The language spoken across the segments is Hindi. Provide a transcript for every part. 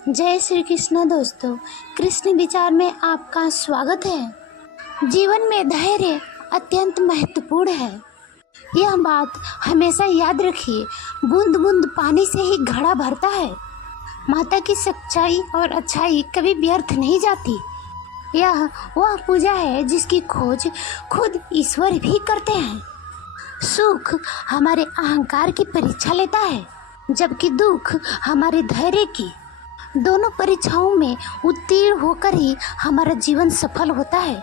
जय श्री कृष्ण दोस्तों, कृष्ण विचार में आपका स्वागत है। जीवन में धैर्य अत्यंत महत्वपूर्ण है। यह बात हमेशा याद रखिए, बूंद बूंद पानी से ही घड़ा भरता है। माता की सच्चाई और अच्छाई कभी व्यर्थ नहीं जाती। यह वह पूजा है जिसकी खोज खुद ईश्वर भी करते हैं। सुख हमारे अहंकार की परीक्षा लेता है, जबकि दुख हमारे धैर्य की। दोनों परीक्षाओं में उत्तीर्ण होकर ही हमारा जीवन सफल होता है।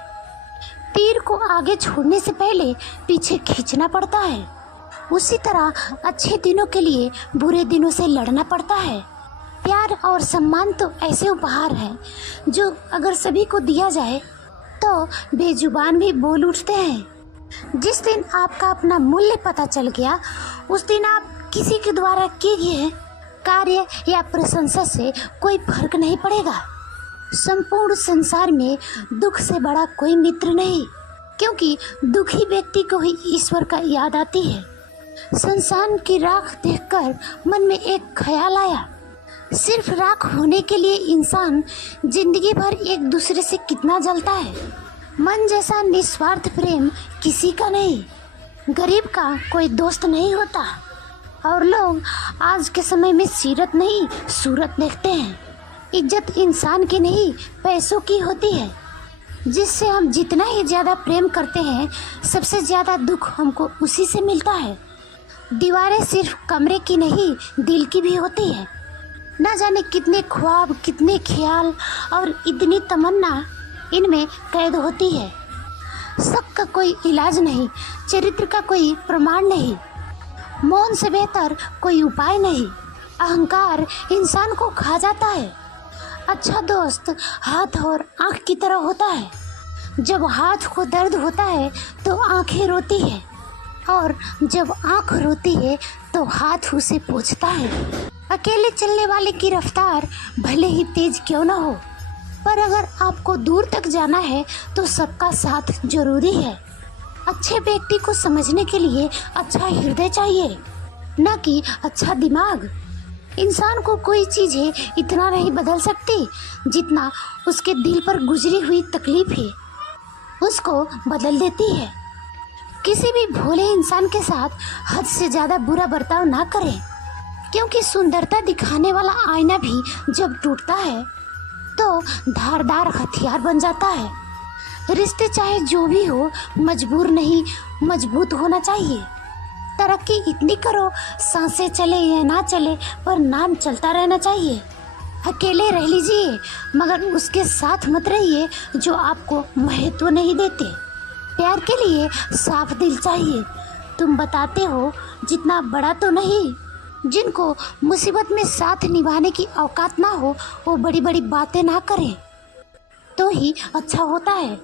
तीर को आगे छोड़ने से पहले पीछे खींचना पड़ता है। उसी तरह अच्छे दिनों के लिए बुरे दिनों से लड़ना पड़ता है। प्यार और सम्मान तो ऐसे उपहार हैं जो अगर सभी को दिया जाए तो बेजुबान भी बोल उठते हैं। जिस दिन आपका अपना मूल्य पता चल गया, उस दिन आप किसी के द्वारा किए गए कार्य या प्रशंसा से कोई फर्क नहीं पड़ेगा। संपूर्ण संसार में दुख से बड़ा कोई मित्र नहीं, क्योंकि दुखी व्यक्ति को ही ईश्वर का याद आती है। संसार की राख देखकर मन में एक ख्याल आया, सिर्फ राख होने के लिए इंसान जिंदगी भर एक दूसरे से कितना जलता है। मन जैसा निस्वार्थ प्रेम किसी का नहीं। गरीब का कोई दोस्त नहीं होता। और लोग आज के समय में सीरत नहीं, सूरत देखते हैं। इज्जत इंसान की नहीं, पैसों की होती है। जिससे हम जितना ही ज़्यादा प्रेम करते हैं, सबसे ज़्यादा दुख हमको उसी से मिलता है। दीवारें सिर्फ कमरे की नहीं, दिल की भी होती है। ना जाने कितने ख्वाब, कितने ख्याल और इतनी तमन्ना इनमें कैद होती है। शक का कोई इलाज नहीं, चरित्र का कोई प्रमाण नहीं, मौन से बेहतर कोई उपाय नहीं। अहंकार इंसान को खा जाता है। अच्छा दोस्त हाथ और आँख की तरह होता है। जब हाथ को दर्द होता है तो आँखें रोती है, और जब आँख रोती है तो हाथ उसे पोंछता है। अकेले चलने वाले की रफ्तार भले ही तेज क्यों न हो, पर अगर आपको दूर तक जाना है तो सबका साथ जरूरी है। अच्छे व्यक्ति को समझने के लिए अच्छा हृदय चाहिए, न कि अच्छा दिमाग। इंसान को कोई चीज़ें इतना नहीं बदल सकती जितना उसके दिल पर गुजरी हुई तकलीफें उसको बदल देती है। किसी भी भोले इंसान के साथ हद से ज़्यादा बुरा बर्ताव ना करें, क्योंकि सुंदरता दिखाने वाला आईना भी जब टूटता है तो धारदार हथियार बन जाता है। रिश्ते चाहे जो भी हो, मजबूर नहीं, मजबूत होना चाहिए। तरक्की इतनी करो, सांसें चले या ना चले, पर नाम चलता रहना चाहिए। अकेले रह लीजिए, मगर उसके साथ मत रहिए जो आपको महत्व नहीं देते। प्यार के लिए साफ दिल चाहिए। तुम बताते हो जितना बड़ा तो नहीं। जिनको मुसीबत में साथ निभाने की औकात ना हो, वो बड़ी बड़ी बातें ना करें तो ही अच्छा होता है।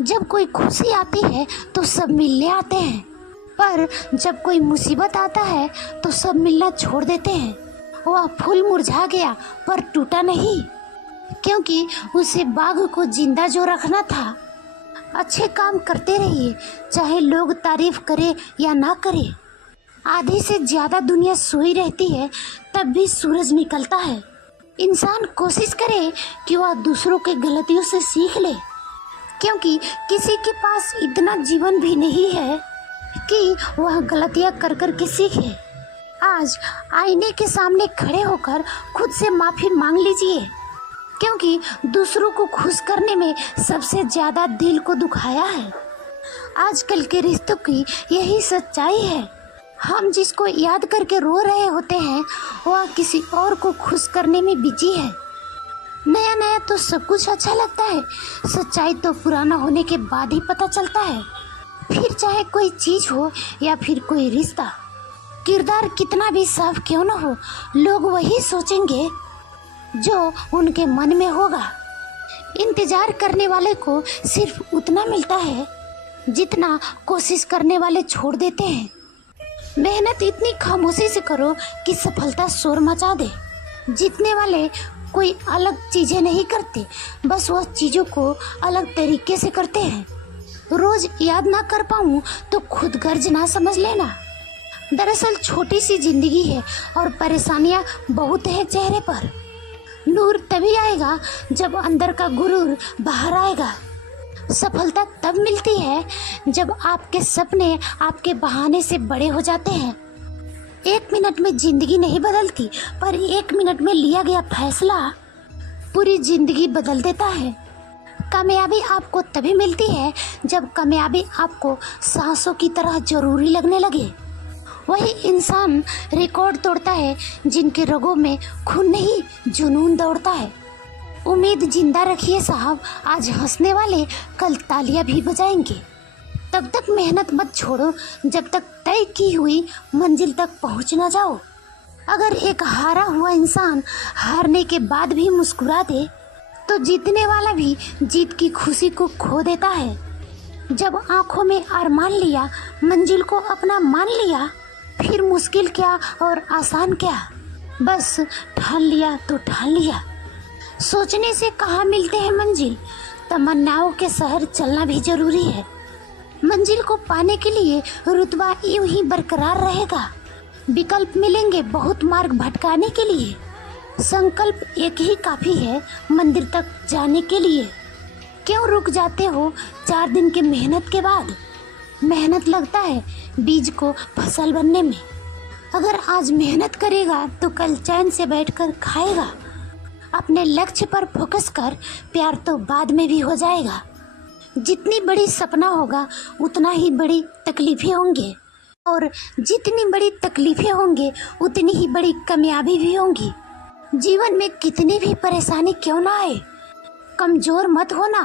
जब कोई खुशी आती है तो सब मिलने आते हैं, पर जब कोई मुसीबत आता है तो सब मिलना छोड़ देते हैं। वह फूल मुरझा गया पर टूटा नहीं, क्योंकि उसे बाग को जिंदा जो रखना था। अच्छे काम करते रहिए, चाहे लोग तारीफ करे या ना करे। आधी से ज़्यादा दुनिया सोई रहती है, तब भी सूरज निकलता है। इंसान कोशिश करे कि वह दूसरों के गलतियों से सीख ले, क्योंकि किसी के पास इतना जीवन भी नहीं है कि वह गलतियां कर कर के सीखे। आज आईने के सामने खड़े होकर खुद से माफ़ी मांग लीजिए, क्योंकि दूसरों को खुश करने में सबसे ज़्यादा दिल को दुखाया है। आजकल के रिश्तों की यही सच्चाई है। हम जिसको याद करके रो रहे होते हैं, वह किसी और को खुश करने में बिजी है। नया नया तो सब कुछ अच्छा लगता है, सच्चाई तो पुराना होने के बाद ही पता चलता है। फिर चाहे कोई चीज़ हो या फिर कोई रिश्ता, किरदार कितना भी साफ क्यों न हो, लोग वही सोचेंगे जो उनके मन में होगा। इंतजार करने वाले को सिर्फ उतना मिलता है जितना कोशिश करने वाले छोड़ देते हैं। मेहनत इतनी खामोशी से करो कि सफलता शोर मचा दे। जीतने वाले कोई अलग चीज़ें नहीं करते, बस वह चीज़ों को अलग तरीके से करते हैं। रोज़ याद ना कर पाऊँ तो खुद गर्ज ना समझ लेना। दरअसल छोटी सी जिंदगी है और परेशानियाँ बहुत है चेहरे पर। नूर तभी आएगा जब अंदर का गुरूर बाहर आएगा। सफलता तब मिलती है जब आपके सपने आपके बहाने से बड़े हो जाते हैं। 1 मिनट में जिंदगी नहीं बदलती, पर 1 मिनट में लिया गया फैसला पूरी जिंदगी बदल देता है। कामयाबी आपको तभी मिलती है जब कामयाबी आपको सांसों की तरह जरूरी लगने लगे। वही इंसान रिकॉर्ड तोड़ता है जिनके रगों में खून नहीं, जुनून दौड़ता है। उम्मीद जिंदा रखिए साहब, आज हंसने वाले कल तालियां भी बजाएंगे। तब तक मेहनत मत छोड़ो जब तक तय की हुई मंजिल तक पहुंच ना जाओ। अगर एक हारा हुआ इंसान हारने के बाद भी मुस्कुरा दे तो जीतने वाला भी जीत की खुशी को खो देता है। जब आंखों में अरमान लिया, मंजिल को अपना मान लिया, फिर मुश्किल क्या और आसान क्या, बस ठान लिया तो ठान लिया। सोचने से कहाँ मिलते हैं मंजिल, तमन्नाओं के शहर चलना भी जरूरी है। मंजिल को पाने के लिए रुतबा यूं ही बरकरार रहेगा। विकल्प मिलेंगे बहुत मार्ग भटकाने के लिए, संकल्प एक ही काफी है मंदिर तक जाने के लिए। क्यों रुक जाते हो 4 दिन के मेहनत के बाद? मेहनत लगता है बीज को फसल बनने में। अगर आज मेहनत करेगा तो कल चैन से बैठकर खाएगा। अपने लक्ष्य पर फोकस कर, प्यार तो बाद में भी हो जाएगा। जितनी बड़ी सपना होगा उतना ही बड़ी तकलीफें होंगी, और जितनी बड़ी तकलीफें होंगी उतनी ही बड़ी कामयाबी भी होंगी। जीवन में कितनी भी परेशानी क्यों ना आए, कमजोर मत होना,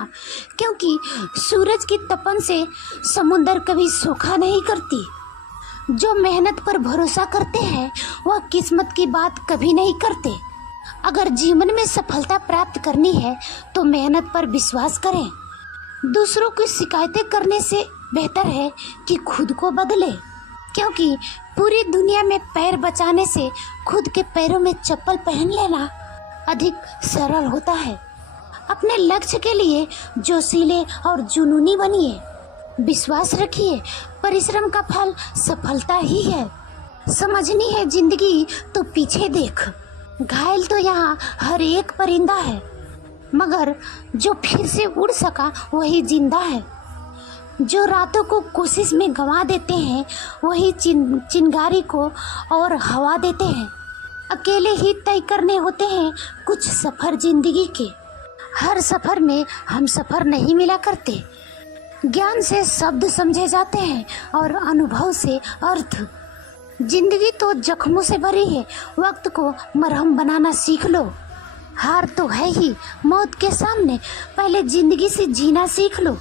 क्योंकि सूरज की तपन से समुंदर कभी सूखा नहीं करती। जो मेहनत पर भरोसा करते हैं वह किस्मत की बात कभी नहीं करते। अगर जीवन में सफलता प्राप्त करनी है तो मेहनत पर विश्वास करें। दूसरों की शिकायतें करने से बेहतर है कि खुद को बदले, क्योंकि पूरी दुनिया में पैर बचाने से खुद के पैरों में चप्पल पहन लेना अधिक सरल होता है। अपने लक्ष्य के लिए जोशीले और जुनूनी बनिए। विश्वास रखिए, परिश्रम का फल सफलता ही है। समझनी है जिंदगी तो पीछे देख, घायल तो यहाँ हर एक परिंदा है, मगर जो फिर से उड़ सका वही जिंदा है। जो रातों को कोशिश में गंवा देते हैं वही चिंगारी को और हवा देते हैं। अकेले ही तय करने होते हैं कुछ सफ़र जिंदगी के। हर सफ़र में हम सफ़र नहीं मिला करते। ज्ञान से शब्द समझे जाते हैं और अनुभव से अर्थ। जिंदगी तो जख्मों से भरी है, वक्त को मरहम बनाना सीख लो। हार तो है ही मौत के सामने, पहले जिंदगी से जीना सीख लो।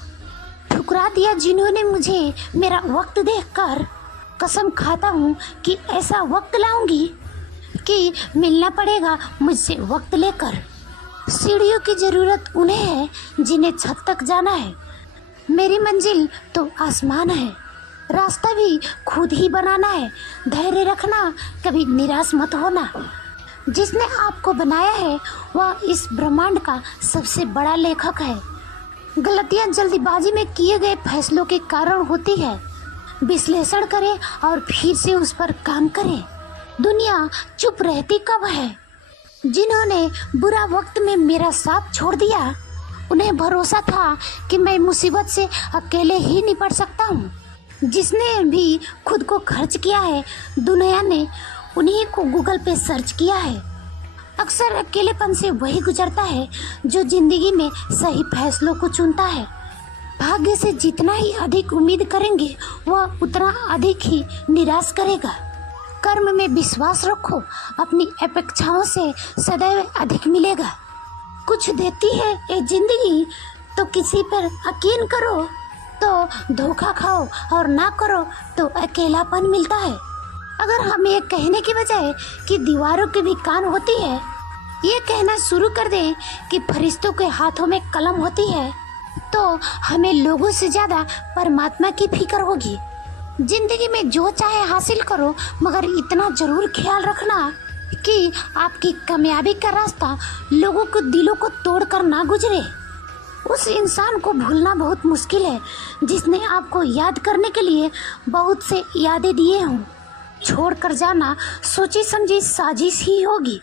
ठुकरा दिया जिन्होंने मुझे मेरा वक्त देखकर, कसम खाता हूँ कि ऐसा वक्त लाऊंगी कि मिलना पड़ेगा मुझसे वक्त लेकर। सीढ़ियों की ज़रूरत उन्हें है जिन्हें छत तक जाना है। मेरी मंजिल तो आसमान है, रास्ता भी खुद ही बनाना है। धैर्य रखना, कभी निराश मत होना। जिसने आपको बनाया है वह इस ब्रह्मांड का सबसे बड़ा लेखक है। गलतियां जल्दीबाजी में किए गए फैसलों के कारण होती है। विश्लेषण करें और फिर से उस पर काम करें। दुनिया चुप रहती कब है? जिन्होंने बुरा वक्त में मेरा साथ छोड़ दिया, उन्हें भरोसा था कि मैं मुसीबत से अकेले ही निपट सकता हूँ। जिसने भी खुद को खर्च किया है, दुनिया ने उन्हीं को गूगल पे सर्च किया है। अक्सर अकेलेपन से वही गुजरता है जो जिंदगी में सही फैसलों को चुनता है। भाग्य से जितना ही अधिक उम्मीद करेंगे वह उतना अधिक ही निराश करेगा। कर्म में विश्वास रखो, अपनी अपेक्षाओं से सदैव अधिक मिलेगा। कुछ देती है ये जिंदगी तो किसी पर यकीन करो तो धोखा खाओ, और ना करो तो अकेलापन मिलता है। अगर हम ये कहने की बजाय कि दीवारों के भी कान होती है, ये कहना शुरू कर दें कि फरिश्तों के हाथों में कलम होती है, तो हमें लोगों से ज़्यादा परमात्मा की फिक्र होगी। जिंदगी में जो चाहे हासिल करो, मगर इतना जरूर ख्याल रखना कि आपकी कामयाबी का रास्ता लोगों के दिलों को तोड़कर ना गुजरे। उस इंसान को भूलना बहुत मुश्किल है जिसने आपको याद करने के लिए बहुत से यादें दिए हों। छोड़ कर जाना सोची समझी साजिश ही होगी।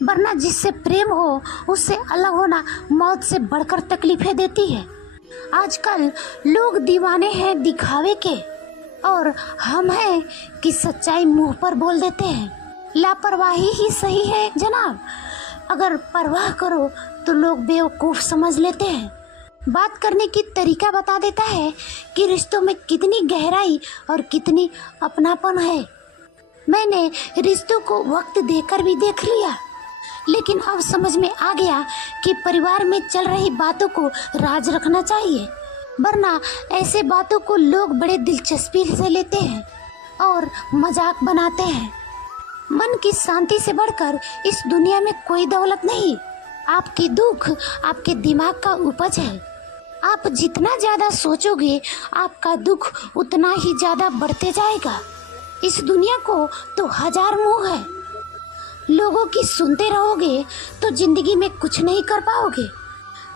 वरना जिससे प्रेम हो उससे अलग होना मौत से बढ़कर तकलीफें देती है। आजकल लोग दीवाने हैं दिखावे के, और हम हैं कि सच्चाई मुंह पर बोल देते हैं। लापरवाही ही सही है जनाब। अगर परवाह करो तो लोग बेवकूफ़ समझ लेते हैं। बात करने की तरीका बता देता है कि रिश्तों में कितनी गहराई और कितनी अपनापन है। मैंने रिश्तों को वक्त देकर भी देख लिया, लेकिन अब समझ में आ गया कि परिवार में चल रही बातों को राज रखना चाहिए, वरना ऐसे बातों को लोग बड़े दिलचस्पी से लेते हैं और मजाक बनाते हैं। मन की शांति से बढ़कर इस दुनिया में कोई दौलत नहीं। आपकी दुख आपके दिमाग का उपज है। आप जितना ज़्यादा सोचोगे आपका दुख उतना ही ज़्यादा बढ़ते जाएगा। इस दुनिया को तो हजार मुंह है। लोगों की सुनते रहोगे तो जिंदगी में कुछ नहीं कर पाओगे।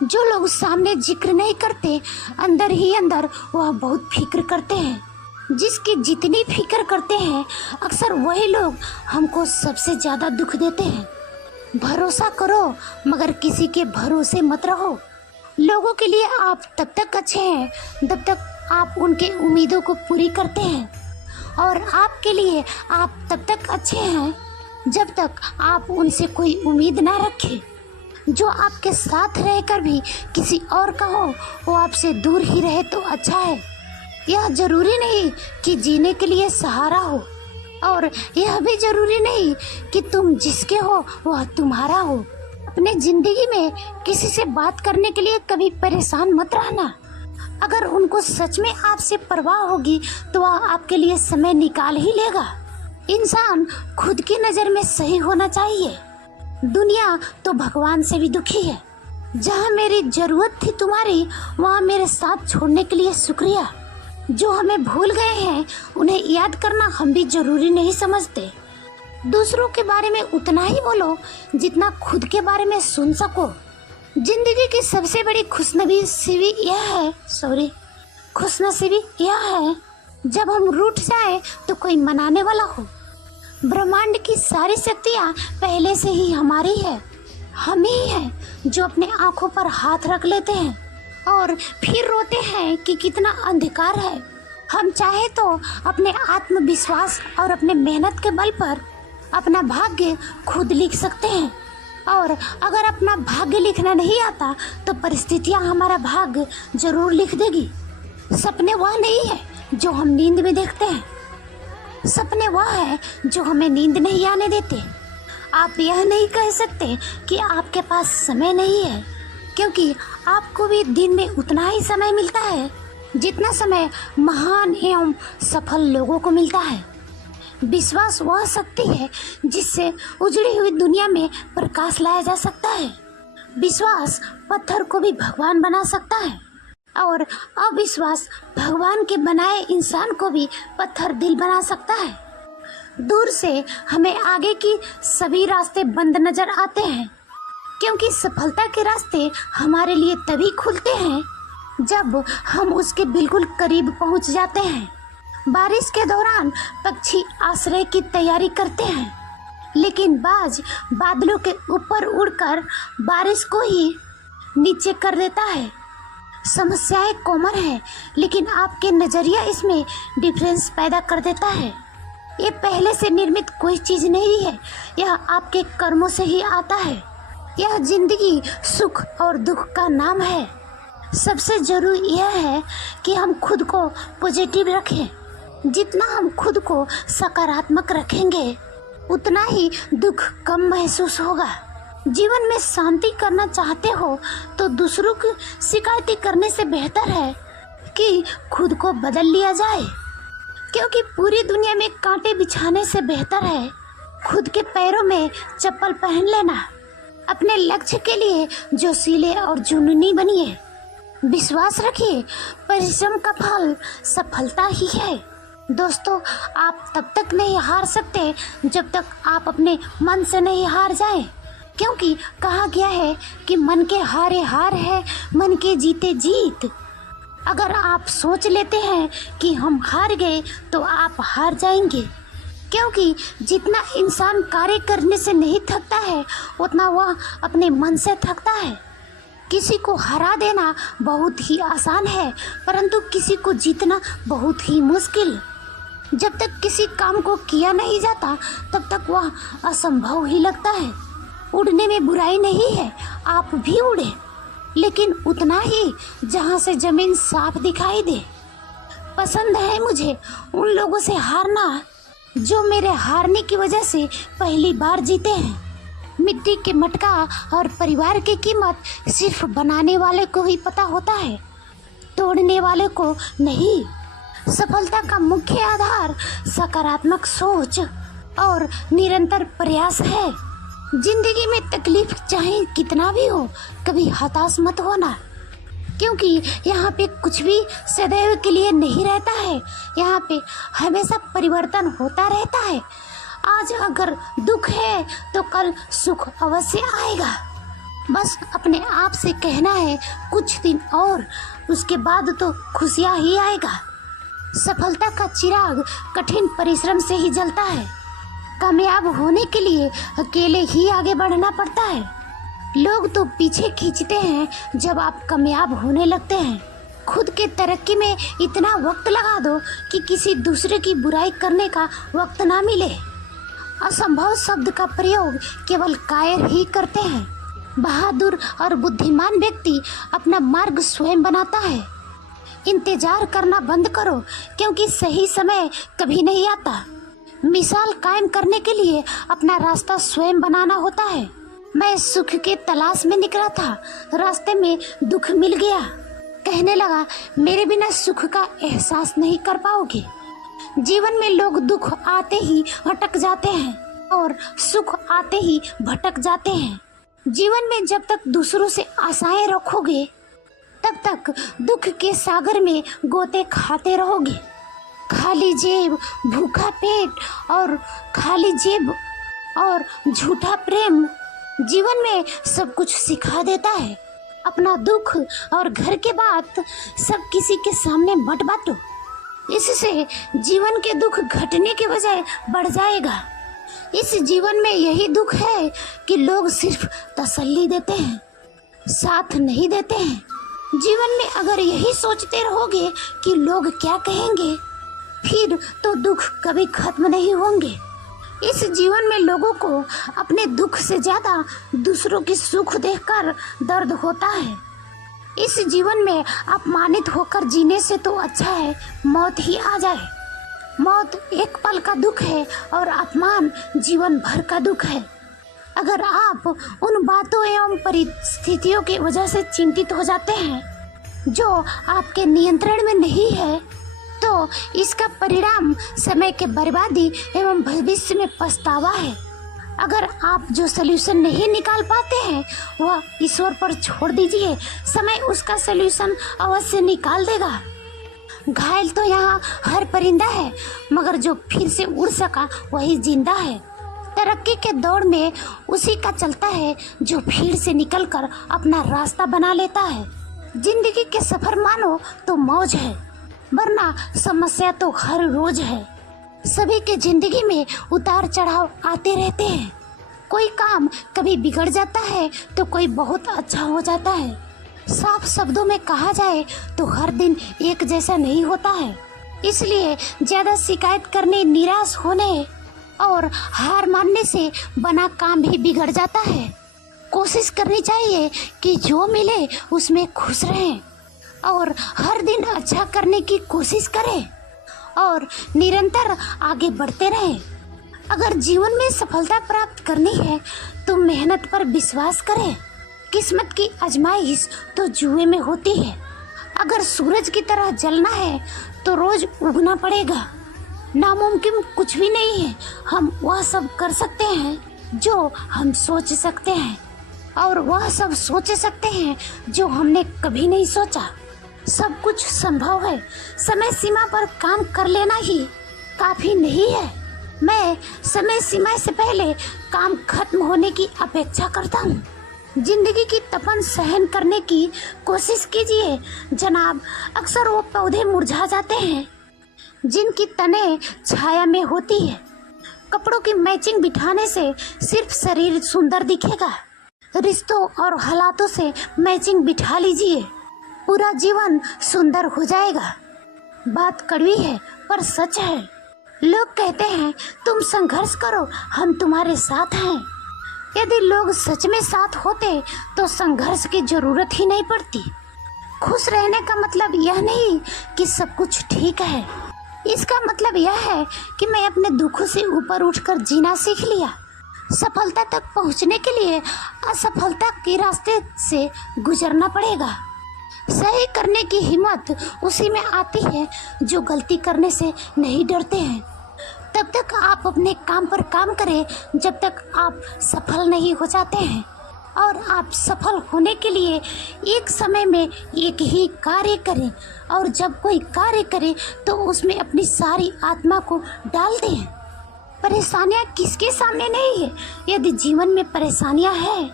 जो लोग सामने जिक्र नहीं करते, अंदर ही अंदर वह बहुत फिक्र करते हैं। जिसकी जितनी फिक्र करते हैं अक्सर वही लोग हमको सबसे ज़्यादा दुख देते हैं। भरोसा करो मगर किसी के भरोसे मत रहो। लोगों के लिए आप तब तक अच्छे हैं जब तक आप उनके उम्मीदों को पूरी करते हैं, और आपके लिए आप तब तक अच्छे हैं जब तक आप उनसे कोई उम्मीद ना रखें। जो आपके साथ रहकर भी किसी और का हो वो आपसे दूर ही रहे तो अच्छा है। यह जरूरी नहीं कि जीने के लिए सहारा हो, और यह भी जरूरी नहीं कि तुम जिसके हो वह तुम्हारा हो। अपने जिंदगी में किसी से बात करने के लिए कभी परेशान मत रहना। अगर उनको सच में आपसे परवाह होगी तो वह आपके लिए समय निकाल ही लेगा। इंसान खुद की नज़र में सही होना चाहिए। दुनिया तो भगवान से भी दुखी है। जहाँ मेरी जरूरत थी तुम्हारी, वहाँ मेरे साथ छोड़ने के लिए शुक्रिया। जो हमें भूल गए हैं उन्हें याद करना हम भी जरूरी नहीं समझते। दूसरों के बारे में उतना ही बोलो जितना खुद के बारे में सुन सको। जिंदगी की सबसे बड़ी खुशनसीबी यह है जब हम रूठ जाए तो कोई मनाने वाला हो। ब्रह्मांड की सारी शक्तियाँ पहले से ही हमारी है। हम ही हैं जो अपने आँखों पर हाथ रख लेते हैं और फिर रोते हैं कि कितना अंधकार है। हम चाहे तो अपने आत्मविश्वास और अपने मेहनत के बल पर अपना भाग्य खुद लिख सकते हैं, और अगर अपना भाग्य लिखना नहीं आता तो परिस्थितियां हमारा भाग्य जरूर लिख देगी। सपने वह नहीं है जो हम नींद में देखते हैं, सपने वह है जो हमें नींद नहीं आने देते। आप यह नहीं कह सकते कि आपके पास समय नहीं है, क्योंकि आपको भी दिन में उतना ही समय मिलता है जितना समय महान एवं सफल लोगों को मिलता है। विश्वास वह शक्ति है जिससे उजड़ी हुई दुनिया में प्रकाश लाया जा सकता है। विश्वास पत्थर को भी भगवान बना सकता है, और अविश्वास भगवान के बनाए इंसान को भी पत्थर दिल बना सकता है। दूर से हमें आगे की सभी रास्ते बंद नजर आते हैं, क्योंकि सफलता के रास्ते हमारे लिए तभी खुलते हैं जब हम उसके बिल्कुल करीब पहुंच जाते हैं। बारिश के दौरान पक्षी आश्रय की तैयारी करते हैं, लेकिन बाज बादलों के ऊपर उड़कर बारिश को ही नीचे कर देता है। समस्याएं कॉमन है, लेकिन आपके नज़रिया इसमें डिफरेंस पैदा कर देता है। ये पहले से निर्मित कोई चीज़ नहीं है, यह आपके कर्मों से ही आता है। यह जिंदगी सुख और दुख का नाम है। सबसे जरूरी यह है कि हम खुद को पॉजिटिव रखें। जितना हम खुद को सकारात्मक रखेंगे उतना ही दुख कम महसूस होगा। जीवन में शांति करना चाहते हो तो दूसरों की शिकायतें करने से बेहतर है कि खुद को बदल लिया जाए, क्योंकि पूरी दुनिया में कांटे बिछाने से बेहतर है खुद के पैरों में चप्पल पहन लेना। अपने लक्ष्य के लिए जोशीले और जुनूनी बनिए। विश्वास रखिए, परिश्रम का फल सफलता ही है। दोस्तों, आप तब तक नहीं हार सकते जब तक आप अपने मन से नहीं हार जाएं, क्योंकि कहा गया है कि मन के हारे हार है, मन के जीते जीत। अगर आप सोच लेते हैं कि हम हार गए तो आप हार जाएंगे। क्योंकि जितना इंसान कार्य करने से नहीं थकता है उतना वह अपने मन से थकता है। किसी को हरा देना बहुत ही आसान है, परंतु किसी को जीतना बहुत ही मुश्किल। जब तक किसी काम को किया नहीं जाता तब तक वह असंभव ही लगता है। उड़ने में बुराई नहीं है, आप भी उड़े, लेकिन उतना ही जहाँ से जमीन साफ दिखाई दे। पसंद है मुझे उन लोगों से हारना जो मेरे हारने की वजह से पहली बार जीते हैं। मिट्टी के मटका और परिवार की कीमत सिर्फ बनाने वाले को ही पता होता है, तोड़ने वाले को नहीं। सफलता का मुख्य आधार सकारात्मक सोच और निरंतर प्रयास है। जिंदगी में तकलीफ चाहे कितना भी हो, कभी हताश मत होना, क्योंकि यहाँ पे कुछ भी सदैव के लिए नहीं रहता है। यहाँ पे हमेशा परिवर्तन होता रहता है। आज अगर दुख है तो कल सुख अवश्य आएगा। बस अपने आप से कहना है कुछ दिन और, उसके बाद तो खुशियाँ ही आएगा। सफलता का चिराग कठिन परिश्रम से ही जलता है। कामयाब होने के लिए अकेले ही आगे बढ़ना पड़ता है। लोग तो पीछे खींचते हैं जब आप कामयाब होने लगते हैं। खुद के तरक्की में इतना वक्त लगा दो कि किसी दूसरे की बुराई करने का वक्त ना मिले। असंभव शब्द का प्रयोग केवल कायर ही करते हैं। बहादुर और बुद्धिमान व्यक्ति अपना मार्ग स्वयं बनाता है। इंतजार करना बंद करो, क्योंकि सही समय कभी नहीं आता। मिसाल कायम करने के लिए अपना रास्ता स्वयं बनाना होता है। मैं सुख के तलाश में निकला था, रास्ते में दुख मिल गया। कहने लगा मेरे बिना सुख का एहसास नहीं कर पाओगे। जीवन में लोग दुख आते ही अटक जाते हैं और सुख आते ही भटक जाते हैं। जीवन में जब तक दूसरों से आशाएं रखोगे तब तक दुख के सागर में गोते खाते रहोगे। खाली जेब, भूखा पेट और खाली जेब और झूठा प्रेम जीवन में सब कुछ सिखा देता है। अपना दुख और घर के बात सब किसी के सामने मत बांटो, इससे जीवन के दुख घटने के बजाय बढ़ जाएगा। इस जीवन में यही दुख है कि लोग सिर्फ तसल्ली देते हैं, साथ नहीं देते हैं। जीवन में अगर यही सोचते रहोगे कि लोग क्या कहेंगे, फिर तो दुख कभी खत्म नहीं होंगे। इस जीवन में लोगों को अपने दुख से ज्यादा दूसरों की सुख देखकर दर्द होता है। इस जीवन में अपमानित होकर जीने से तो अच्छा है मौत ही आ जाए। मौत एक पल का दुख है और अपमान जीवन भर का दुख है। अगर आप उन बातों एवं परिस्थितियों की वजह से चिंतित हो जाते हैं जो आपके नियंत्रण में नहीं है, तो इसका परिणाम समय के बर्बादी एवं भविष्य में पछतावा है। अगर आप जो सलूशन नहीं निकाल पाते हैं वह ईश्वर पर छोड़ दीजिए, समय उसका सलूशन अवश्य निकाल देगा। घायल तो यहाँ हर परिंदा है, मगर जो फिर से उड़ सका वही जिंदा है। तरक्की के दौर में उसी का चलता है जो भीड़ से निकलकर अपना रास्ता बना लेता है। जिंदगी के सफर मानो तो मौज है, वरना समस्या तो हर रोज है। सभी के जिंदगी में उतार चढ़ाव आते रहते हैं। कोई काम कभी बिगड़ जाता है तो कोई बहुत अच्छा हो जाता है। साफ शब्दों में कहा जाए तो हर दिन एक जैसा नहीं होता है। इसलिए ज्यादा शिकायत करने, निराश होने और हार मानने से बना काम भी बिगड़ जाता है। कोशिश करनी चाहिए कि जो मिले उसमें खुश रहें और हर दिन अच्छा करने की कोशिश करें और निरंतर आगे बढ़ते रहें। अगर जीवन में सफलता प्राप्त करनी है तो मेहनत पर विश्वास करें। किस्मत की आजमाइश तो जुए में होती है। अगर सूरज की तरह जलना है तो रोज उगना पड़ेगा। नामुमकिन कुछ भी नहीं है। हम वह सब कर सकते हैं जो हम सोच सकते हैं, और वह सब सोच सकते हैं जो हमने कभी नहीं सोचा। सब कुछ संभव है। समय सीमा पर काम कर लेना ही काफी नहीं है। मैं समय सीमा से पहले काम खत्म होने की अपेक्षा करता हूँ। जिंदगी की तपन सहन करने की कोशिश कीजिए जनाब। अक्सर वो पौधे मुरझा जाते हैं जिनकी तने छाया में होती है। कपड़ों की मैचिंग बिठाने से सिर्फ शरीर सुंदर दिखेगा, रिश्तों और हालातों से मैचिंग बिठा लीजिए, पूरा जीवन सुंदर हो जाएगा। बात कड़वी है पर सच है। लोग कहते हैं तुम संघर्ष करो, हम तुम्हारे साथ हैं। यदि लोग सच में साथ होते तो संघर्ष की जरूरत ही नहीं पड़ती। खुश रहने का मतलब यह नहीं कि सब कुछ ठीक है, इसका मतलब यह है कि मैं अपने दुखों से ऊपर उठकर जीना सीख लिया। सफलता तक पहुंचने के लिए असफलता के रास्ते से गुजरना पड़ेगा। सही करने की हिम्मत उसी में आती है जो गलती करने से नहीं डरते हैं। तब तक आप अपने काम पर काम करें जब तक आप सफल नहीं हो जाते हैं। और आप सफल होने के लिए एक समय में एक ही कार्य करें, और जब कोई कार्य करें तो उसमें अपनी सारी आत्मा को डाल दें। परेशानियां किसके सामने नहीं है। यदि जीवन में परेशानियां हैं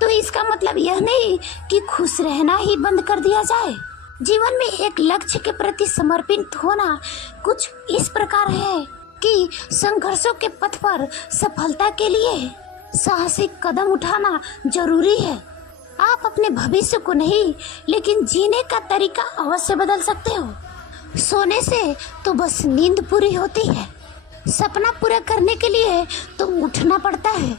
तो इसका मतलब यह नहीं कि खुश रहना ही बंद कर दिया जाए। जीवन में एक लक्ष्य के प्रति समर्पित होना कुछ इस प्रकार है कि संघर्षों के पथ पर सफलता के लिए साहसिक कदम उठाना जरूरी है। आप अपने भविष्य को नहीं, लेकिन जीने का तरीका अवश्य बदल सकते हो। सोने से तो बस नींद पूरी होती है, सपना पूरा करने के लिए तो उठना पड़ता है।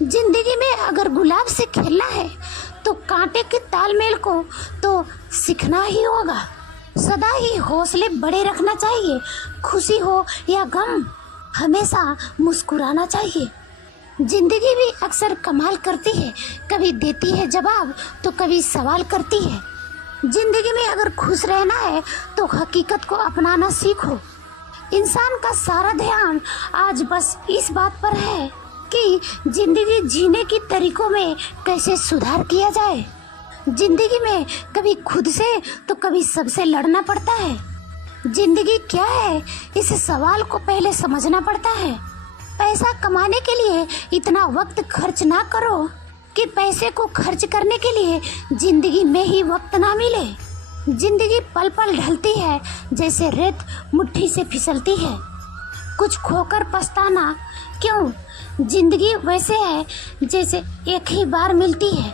जिंदगी में अगर गुलाब से खेलना है तो कांटे के तालमेल को तो सीखना ही होगा। सदा ही हौसले बड़े रखना चाहिए। खुशी हो या गम, हमेशा मुस्कुराना चाहिए। जिंदगी भी अक्सर कमाल करती है, कभी देती है जवाब तो कभी सवाल करती है। जिंदगी में अगर खुश रहना है तो हकीकत को अपनाना सीखो। इंसान का सारा ध्यान आज बस इस बात पर है कि जिंदगी जीने की तरीकों में कैसे सुधार किया जाए। जिंदगी में कभी खुद से तो कभी सबसे लड़ना पड़ता है। जिंदगी क्या है, इस सवाल को पहले समझना पड़ता है। पैसा कमाने के लिए इतना वक्त खर्च ना करो कि पैसे को खर्च करने के लिए जिंदगी में ही वक्त ना मिले। जिंदगी पल पल ढलती है, जैसे रेत मुट्ठी से फिसलती है। कुछ खोकर पछताना क्यों? जिंदगी वैसे है जैसे एक ही बार मिलती है।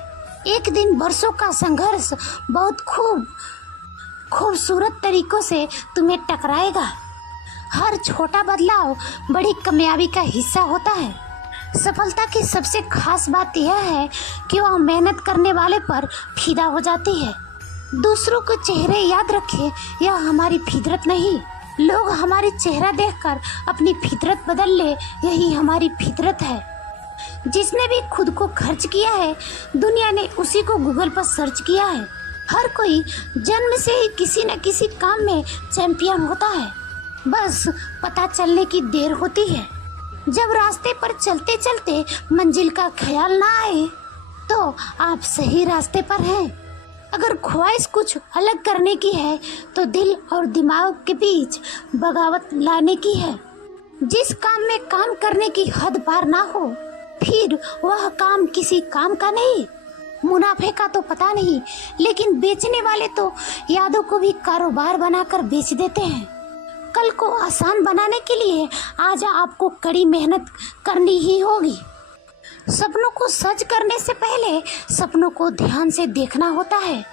एक दिन बरसों का संघर्ष बहुत खूबसूरत तरीकों से तुम्हें टकराएगा। हर छोटा बदलाव बड़ी कामयाबी का हिस्सा होता है। सफलता की सबसे खास बात यह है कि वह मेहनत करने वाले पर फिदा हो जाती है। दूसरों के चेहरे याद रखें, यह हमारी फितरत नहीं। लोग हमारी चेहरा देखकर अपनी फितरत बदल ले, यही हमारी फितरत है। जिसने भी खुद को खर्च किया है, दुनिया ने उसी को गूगल पर सर्च किया है। हर कोई जन्म से ही किसी न किसी काम में चैंपियन होता है, बस पता चलने की देर होती है। जब रास्ते पर चलते चलते मंजिल का ख्याल ना आए तो आप सही रास्ते पर हैं। अगर ख्वाहिश कुछ अलग करने की है तो दिल और दिमाग के बीच बगावत लाने की है। जिस काम में काम करने की हद पार ना हो, फिर वह काम किसी काम का नहीं। मुनाफे का तो पता नहीं, लेकिन बेचने वाले तो यादों को भी कारोबार बनाकर बेच देते हैं। कल को आसान बनाने के लिए आज आपको कड़ी मेहनत करनी ही होगी। सपनों को सच करने से पहले सपनों को ध्यान से देखना होता है।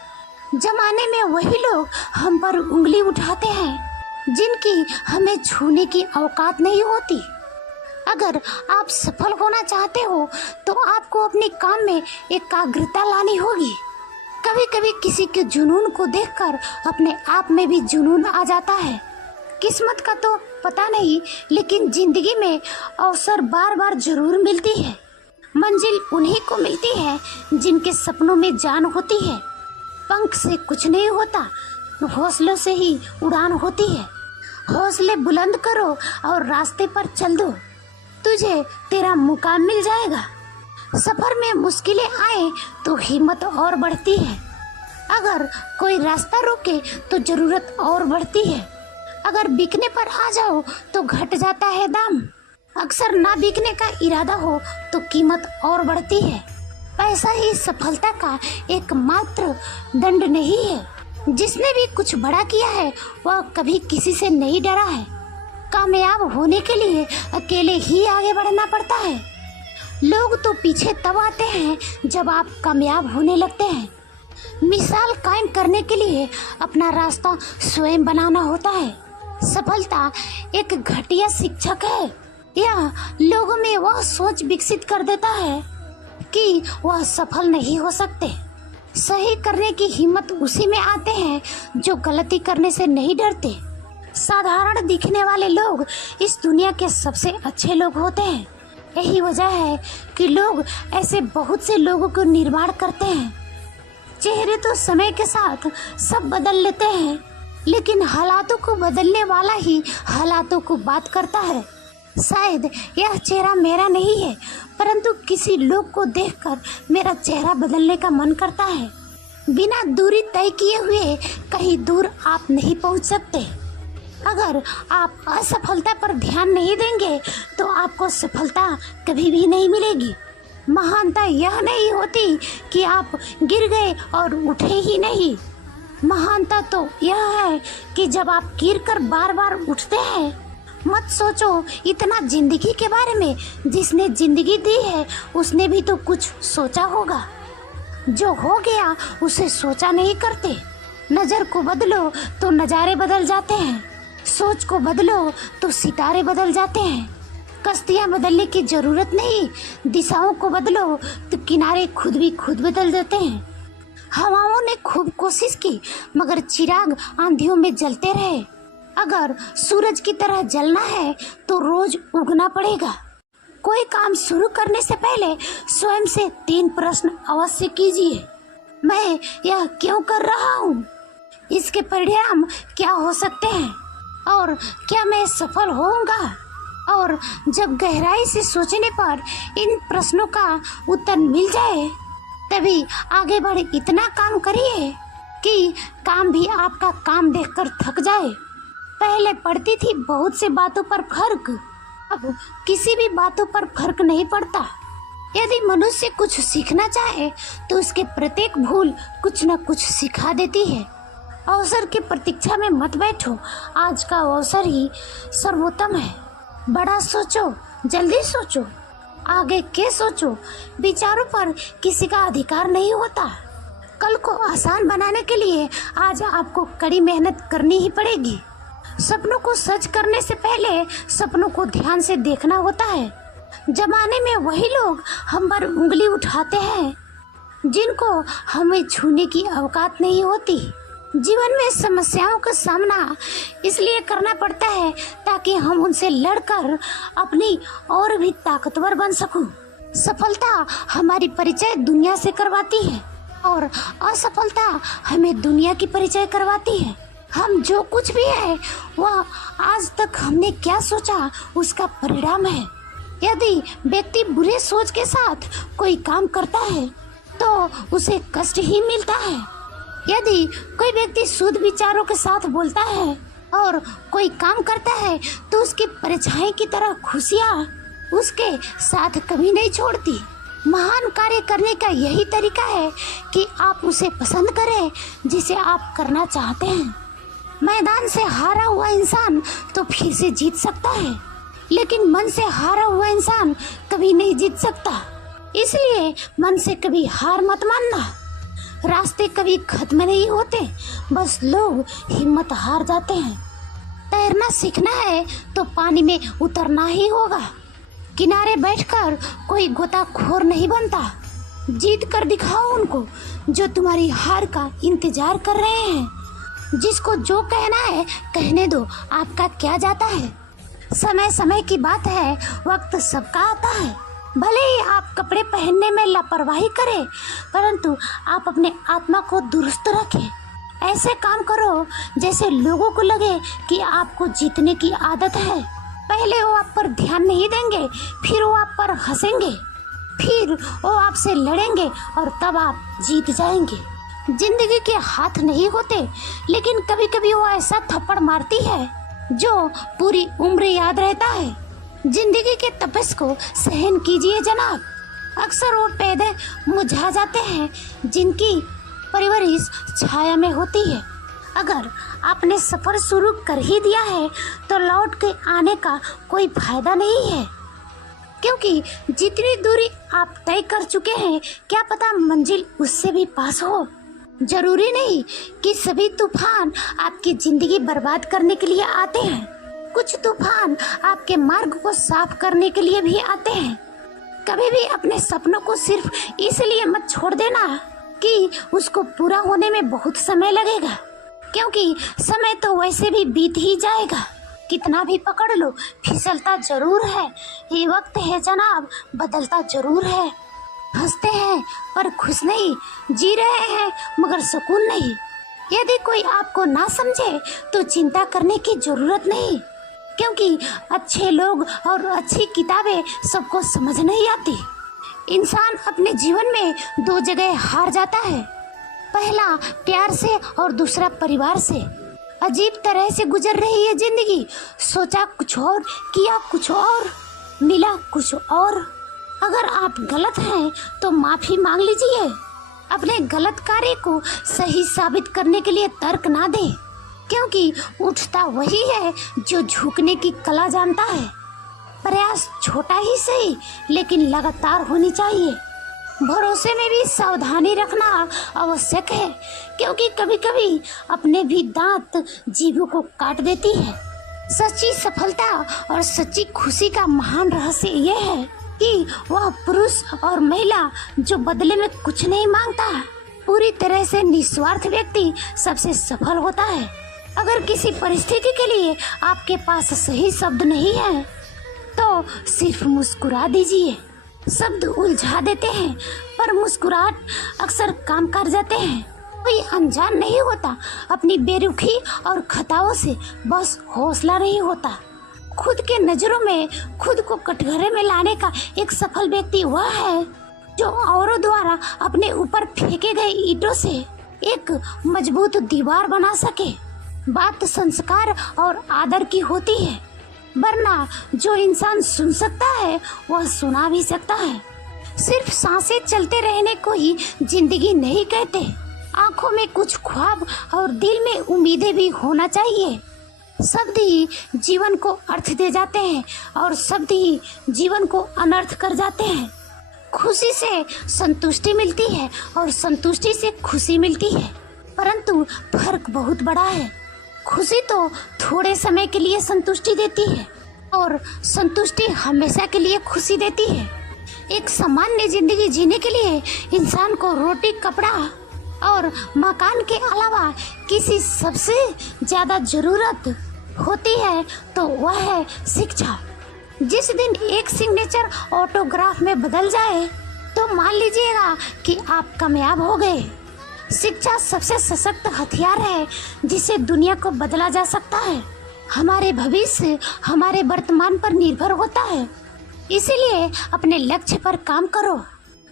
जमाने में वही लोग हम पर उंगली उठाते हैं जिनकी हमें छूने की औकात नहीं होती। अगर आप सफल होना चाहते हो तो आपको अपने काम में एकाग्रता लानी होगी। कभी कभी किसी के जुनून को देखकर अपने आप में भी जुनून आ जाता है। किस्मत का तो पता नहीं, लेकिन जिंदगी में अवसर बार बार जरूर मिलती है। मंजिल उन्हीं को मिलती है जिनके सपनों में जान होती है। पंख से कुछ नहीं होता, हौसलों से ही उड़ान होती है। हौसले बुलंद करो और रास्ते पर चल दो, तुझे तेरा मुकाम मिल जाएगा। सफर में मुश्किलें आए तो हिम्मत और बढ़ती है। अगर कोई रास्ता रोके तो जरूरत और बढ़ती है। अगर बिकने पर आ जाओ तो घट जाता है दाम। अक्सर ना बिकने का इरादा हो तो कीमत और बढ़ती है। पैसा ही सफलता का एकमात्र दंड नहीं है। जिसने भी कुछ बड़ा किया है वह कभी किसी से नहीं डरा है। कामयाब होने के लिए अकेले ही आगे बढ़ना पड़ता है। लोग तो पीछे तब आते हैं जब आप कामयाब होने लगते हैं। मिसाल कायम करने के लिए अपना रास्ता स्वयं बनाना होता है। सफलता एक घटिया शिक्षक है। यह लोगों में वह सोच विकसित कर देता है कि वह सफल नहीं हो सकते। सही करने की हिम्मत उसी में आते हैं जो गलती करने से नहीं डरते। साधारण दिखने वाले लोग इस दुनिया के सबसे अच्छे लोग होते हैं। यही वजह है कि लोग ऐसे बहुत से लोगों को निर्माण करते हैं। चेहरे तो समय के साथ सब बदल लेते हैं, लेकिन हालातों को बदलने वाला ही हालातों को बात करता है। शायद यह चेहरा मेरा नहीं है, परंतु किसी लोग को देखकर मेरा चेहरा बदलने का मन करता है। बिना दूरी तय किए हुए कहीं दूर आप नहीं पहुंच सकते। अगर आप असफलता पर ध्यान नहीं देंगे तो आपको सफलता कभी भी नहीं मिलेगी। महानता यह नहीं होती कि आप गिर गए और उठे ही नहीं। महानता तो यह है कि जब आप गिरकर बार बार उठते हैं। मत सोचो इतना जिंदगी के बारे में। जिसने जिंदगी दी है उसने भी तो कुछ सोचा होगा। जो हो गया उसे सोचा नहीं करते। नजर को बदलो तो नज़ारे बदल जाते हैं। सोच को बदलो तो सितारे बदल जाते हैं। कश्तियाँ बदलने की जरूरत नहीं, दिशाओं को बदलो तो किनारे खुद भी खुद बदल देते हैं। हवाओं ने खूब कोशिश की मगर चिराग आंधियों में जलते रहे। अगर सूरज की तरह जलना है तो रोज उगना पड़ेगा। कोई काम शुरू करने से पहले स्वयं से 3 प्रश्न अवश्य कीजिए। मैं यह क्यों कर रहा हूँ? इसके परिणाम क्या हो सकते हैं? और क्या मैं सफल होऊंगा? और जब गहराई से सोचने पर इन प्रश्नों का उत्तर मिल जाए तभी आगे बढ़ इतना काम करिए कि काम भी आपका काम देखकर थक जाए। पहले पड़ती थी बहुत से बातों पर फर्क, अब किसी भी बातों पर फर्क नहीं पड़ता। यदि मनुष्य कुछ सीखना चाहे तो उसके प्रत्येक भूल कुछ न कुछ सिखा देती है। अवसर की प्रतीक्षा में मत बैठो, आज का अवसर ही सर्वोत्तम है। बड़ा सोचो, जल्दी सोचो, आगे के सोचो। विचारों पर किसी का अधिकार नहीं होता। कल को आसान बनाने के लिए आज आपको कड़ी मेहनत करनी ही पड़ेगी। सपनों को सच करने से पहले सपनों को ध्यान से देखना होता है। जमाने में वही लोग हम पर उंगली उठाते हैं जिनको हमें छूने की औकात नहीं होती। जीवन में समस्याओं का सामना इसलिए करना पड़ता है ताकि हम उनसे लड़कर अपनी और भी ताकतवर बन सकूं। सफलता हमारी परिचय दुनिया से करवाती है और असफलता हमें दुनिया की परिचय करवाती है। हम जो कुछ भी है वह आज तक हमने क्या सोचा उसका परिणाम है। यदि व्यक्ति बुरे सोच के साथ कोई काम करता है तो उसे कष्ट ही मिलता है। यदि कोई व्यक्ति शुद्ध विचारों के साथ बोलता है और कोई काम करता है तो उसकी परछाई की तरह खुशियाँ उसके साथ कभी नहीं छोड़ती। महान कार्य करने का यही तरीका है कि आप उसे पसंद करें जिसे आप करना चाहते हैं। मैदान से हारा हुआ इंसान तो फिर से जीत सकता है, लेकिन मन से हारा हुआ इंसान कभी नहीं जीत सकता। इसलिए मन से कभी हार मत मानना। रास्ते कभी खत्म नहीं होते, बस लोग हिम्मत हार जाते हैं। तैरना सीखना है तो पानी में उतरना ही होगा। किनारे बैठकर कोई गोताखोर नहीं बनता। जीत कर दिखाओ उनको जो तुम्हारी हार का इंतजार कर रहे हैं। जिसको जो कहना है कहने दो, आपका क्या जाता है। समय समय की बात है, वक्त सबका आता है। भले ही आप कपड़े पहनने में लापरवाही करें, परंतु आप अपने आत्मा को दुरुस्त रखें। ऐसे काम करो जैसे लोगों को लगे कि आपको जीतने की आदत है। पहले वो आप पर ध्यान नहीं देंगे, फिर वो आप पर हंसेंगे, फिर वो आपसे लड़ेंगे और तब आप जीत जाएंगे। जिंदगी के हाथ नहीं होते, लेकिन कभी कभी वो ऐसा थप्पड़ मारती है जो पूरी उम्र याद रहता है। जिंदगी के तपस को सहन कीजिए जनाब। अक्सर वो पौधे मुरझा जाते हैं जिनकी परवरिश छाया में होती है। अगर आपने सफर शुरू कर ही दिया है तो लौट के आने का कोई फायदा नहीं है, क्योंकि जितनी दूरी आप तय कर चुके हैं क्या पता मंजिल उससे भी पास हो। जरूरी नहीं कि सभी तूफान आपकी जिंदगी बर्बाद करने के लिए आते हैं। कुछ तूफान आपके मार्ग को साफ करने के लिए भी आते हैं। कभी भी अपने सपनों को सिर्फ इसलिए मत छोड़ देना कि उसको पूरा होने में बहुत समय लगेगा, क्योंकि समय तो वैसे भी बीत ही जाएगा। कितना भी पकड़ लो फिसलता जरूर है। ये वक्त है जनाब, बदलता जरूर है। हंसते हैं पर खुश नहीं, जी रहे हैं मगर सुकून नहीं। यदि कोई आपको ना समझे तो चिंता करने की जरूरत नहीं, क्योंकि अच्छे लोग और अच्छी किताबें सबको समझ नहीं आती। इंसान अपने जीवन में 2 जगह हार जाता है, पहला प्यार से और दूसरा परिवार से। अजीब तरह से गुजर रही है जिंदगी, सोचा कुछ और, किया कुछ और, मिला कुछ और। अगर आप गलत हैं तो माफी मांग लीजिए। अपने गलत कार्य को सही साबित करने के लिए तर्क ना दें, क्योंकि उठता वही है जो झुकने की कला जानता है। प्रयास छोटा ही सही लेकिन लगातार होनी चाहिए। भरोसे में भी सावधानी रखना आवश्यक है, क्योंकि कभी कभी अपने भी दांत जीभों को काट देती है। सच्ची सफलता और सच्ची खुशी का महान रहस्य यह है कि वह पुरुष और महिला जो बदले में कुछ नहीं मांगता, पूरी तरह से निस्वार्थ व्यक्ति सबसे सफल होता है। अगर किसी परिस्थिति के लिए आपके पास सही शब्द नहीं है तो सिर्फ मुस्कुरा दीजिए। शब्द उलझा देते हैं पर मुस्कुराहट अक्सर काम कर जाते हैं। कोई अनजान नहीं होता अपनी बेरुखी और खताओं से, बस हौसला नहीं होता। खुद के नजरों में खुद को कटघरे में लाने का एक सफल व्यक्ति वह है जो औरों द्वारा अपने ऊपर फेंके गए ईंटों से एक मजबूत दीवार बना सके। बात संस्कार और आदर की होती है, वरना जो इंसान सुन सकता है वह सुना भी सकता है। सिर्फ सांसें चलते रहने को ही जिंदगी नहीं कहते। आंखों में कुछ ख्वाब और दिल में उम्मीदें भी होना चाहिए। शब्द ही जीवन को अर्थ दे जाते हैं और शब्द ही जीवन को अनर्थ कर जाते हैं। खुशी से संतुष्टि मिलती है और संतुष्टि से खुशी मिलती है, परंतु फर्क बहुत बड़ा है। खुशी तो थोड़े समय के लिए संतुष्टि देती है और संतुष्टि हमेशा के लिए खुशी देती है। एक सामान्य जिंदगी जीने के लिए इंसान को रोटी, कपड़ा और मकान के अलावा किसी सबसे ज्यादा जरूरत होती है तो वह है शिक्षा। जिस दिन एक सिग्नेचर ऑटोग्राफ में बदल जाए तो मान लीजिएगा कि आप कामयाब हो गए। शिक्षा सबसे सशक्त हथियार है जिसे दुनिया को बदला जा सकता है। हमारे भविष्य हमारे वर्तमान पर निर्भर होता है, इसीलिए अपने लक्ष्य पर काम करो।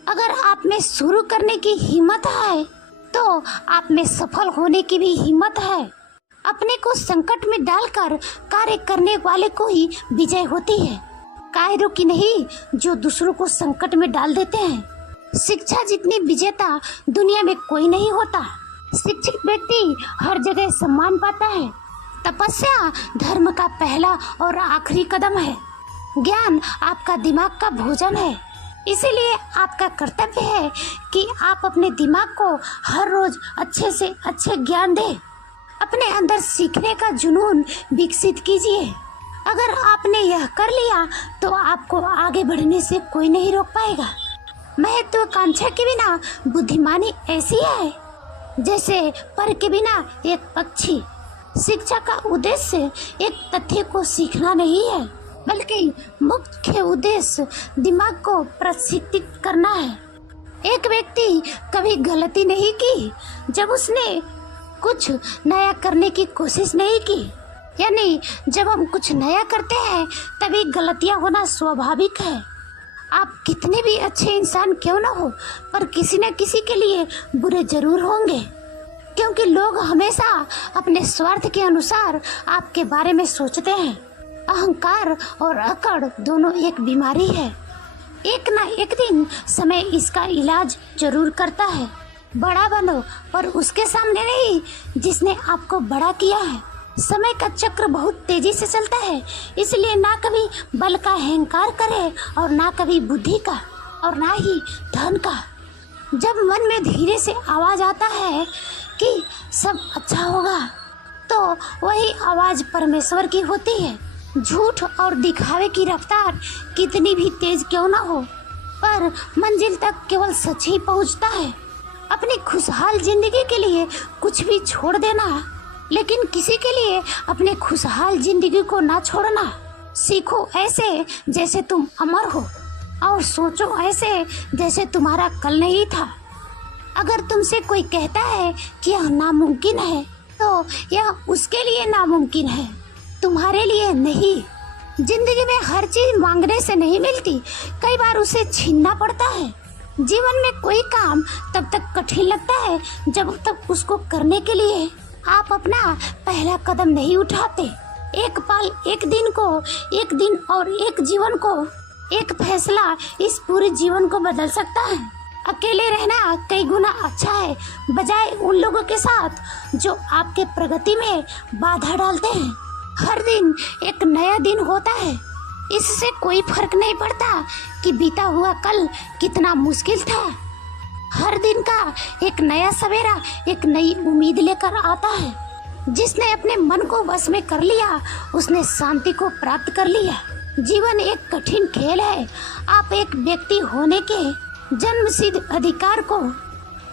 अगर आप में शुरू करने की हिम्मत है तो आप में सफल होने की भी हिम्मत है। अपने को संकट में डालकर कार्य करने वाले को ही विजय होती है, कायरों की नहीं जो दूसरों को संकट में डाल देते हैं। शिक्षा जितनी विजेता दुनिया में कोई नहीं होता। शिक्षित व्यक्ति हर जगह सम्मान पाता है। तपस्या धर्म का पहला और आखिरी कदम है। ज्ञान आपका दिमाग का भोजन है, इसीलिए आपका कर्तव्य है कि आप अपने दिमाग को हर रोज अच्छे से अच्छे ज्ञान दें। अपने अंदर सीखने का जुनून विकसित कीजिए। अगर आपने यह कर लिया तो आपको आगे बढ़ने से कोई नहीं रोक पाएगा। महत्वाकांक्षा के बिना बुद्धिमानी ऐसी है जैसे पर के बिना एक पक्षी। शिक्षा का उद्देश्य एक तथ्य को सीखना नहीं है, बल्कि मुख्य उद्देश्य दिमाग को प्रशिक्षित करना है। एक व्यक्ति कभी गलती नहीं की जब उसने कुछ नया करने की कोशिश नहीं की। यानी जब हम कुछ नया करते हैं तभी गलतियां होना स्वाभाविक है। आप कितने भी अच्छे इंसान क्यों ना हो, पर किसी न किसी के लिए बुरे जरूर होंगे, क्योंकि लोग हमेशा अपने स्वार्थ के अनुसार आपके बारे में सोचते हैं। अहंकार और अकड़ दोनों एक बीमारी है। एक ना एक दिन समय इसका इलाज जरूर करता है। बड़ा बनो, पर उसके सामने नहीं जिसने आपको बड़ा किया है। समय का चक्र बहुत तेजी से चलता है, इसलिए ना कभी बल का अहंकार करे और ना कभी बुद्धि का और ना ही धन का। जब मन में धीरे से आवाज आता है कि सब अच्छा होगा, तो वही आवाज परमेश्वर की होती है। झूठ और दिखावे की रफ्तार कितनी भी तेज क्यों ना हो, पर मंजिल तक केवल सच ही पहुंचता है। अपनी खुशहाल जिंदगी के लिए कुछ भी छोड़ देना, लेकिन किसी के लिए अपने खुशहाल जिंदगी को ना छोड़ना। सीखो ऐसे जैसे तुम अमर हो और सोचो ऐसे जैसे तुम्हारा कल नहीं था। अगर तुमसे कोई कहता है कि यह नामुमकिन है, तो यह उसके लिए नामुमकिन है, तुम्हारे लिए नहीं। जिंदगी में हर चीज मांगने से नहीं मिलती, कई बार उसे छीनना पड़ता है। जीवन में कोई काम तब तक कठिन लगता है जब तक उसको करने के लिए आप अपना पहला कदम नहीं उठाते। एक पल, एक दिन को, एक दिन और एक जीवन को, एक फैसला इस पूरे जीवन को बदल सकता है। अकेले रहना कई गुना अच्छा है, बजाय उन लोगों के साथ जो आपके प्रगति में बाधा डालते हैं। हर दिन एक नया दिन होता है, इससे कोई फर्क नहीं पड़ता कि बीता हुआ कल कितना मुश्किल था। हर दिन का एक नया सवेरा एक नई उम्मीद लेकर आता है। जिसने अपने मन को वश में कर लिया, उसने शांति को प्राप्त कर लिया। जीवन एक कठिन खेल है। आप एक व्यक्ति होने के जन्मसिद्ध अधिकार को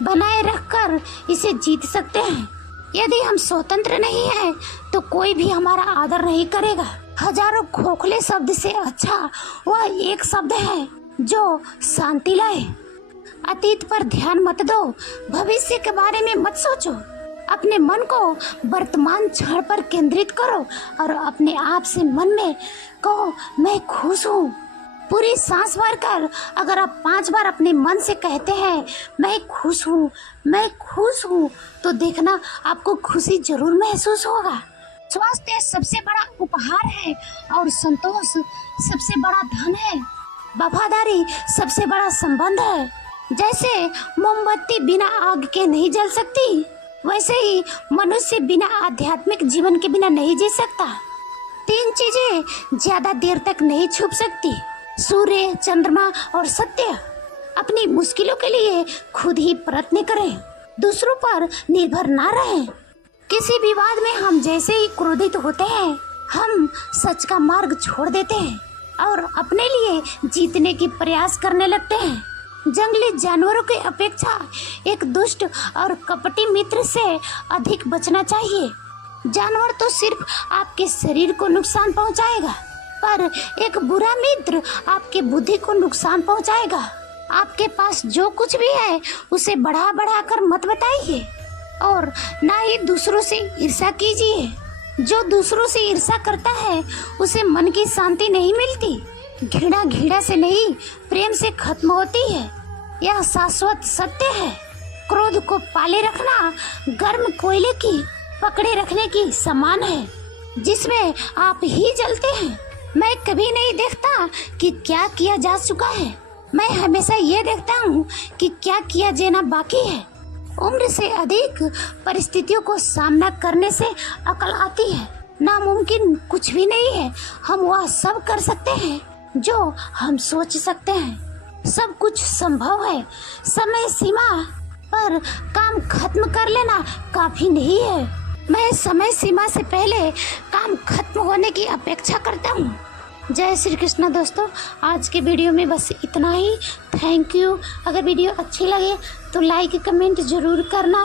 बनाए रखकर इसे जीत सकते हैं। यदि हम स्वतंत्र नहीं हैं, तो कोई भी हमारा आदर नहीं करेगा। हजारों खोखले शब्द से अच्छा वह एक शब्द है जो शांति लाए। अतीत पर ध्यान मत दो, भविष्य के बारे में मत सोचो। अपने मन को वर्तमान क्षण पर केंद्रित करो और अपने आप से मन में कहो, मैं खुश हूँ। पूरी सांस भर कर अगर आप 5 बार अपने मन से कहते हैं, मैं खुश हूँ, मैं खुश हूँ, तो देखना आपको खुशी जरूर महसूस होगा। स्वास्थ्य सबसे बड़ा उपहार है और संतोष सबसे बड़ा धन है। वफादारी सबसे बड़ा संबंध है। जैसे मोमबत्ती बिना आग के नहीं जल सकती, वैसे ही मनुष्य बिना आध्यात्मिक जीवन के बिना नहीं जी सकता। 3 चीजें ज्यादा देर तक नहीं छुप सकती, सूर्य, चंद्रमा और सत्य। अपनी मुश्किलों के लिए खुद ही प्रयत्न करें, दूसरों पर निर्भर ना रहें। किसी विवाद में हम जैसे ही क्रोधित होते हैं, हम सच का मार्ग छोड़ देते हैं और अपने लिए जीतने की प्रयास करने लगते हैं। जंगली जानवरों की अपेक्षा एक दुष्ट और कपटी मित्र से अधिक बचना चाहिए। जानवर तो सिर्फ आपके शरीर को नुकसान पहुंचाएगा, पर एक बुरा मित्र आपके बुद्धि को नुकसान पहुंचाएगा। आपके पास जो कुछ भी है उसे बढ़ा बढ़ा कर मत बताइए और ना ही दूसरों से ईर्ष्या कीजिए। जो दूसरों से ईर्ष्या करता है उसे मन की शांति नहीं मिलती। घृणा घृणा से नहीं, प्रेम से खत्म होती है। यह शाश्वत सत्य है। क्रोध को पाले रखना गर्म कोयले की पकड़े रखने की समान है, जिसमें आप ही जलते हैं। मैं कभी नहीं देखता कि क्या किया जा चुका है, मैं हमेशा ये देखता हूँ कि क्या किया जाना बाकी है। उम्र से अधिक परिस्थितियों को सामना करने से अकल आती है। नामुमकिन कुछ भी नहीं है, हम वह सब कर सकते हैं जो हम सोच सकते हैं। सब कुछ संभव है। समय सीमा पर काम खत्म कर लेना काफी नहीं है। मैं समय सीमा से पहले काम खत्म होने की अपेक्षा करता हूँ। जय श्री कृष्ण दोस्तों, आज के वीडियो में बस इतना ही। Thank you. अगर वीडियो अच्छी लगे तो लाइक कमेंट जरूर करना।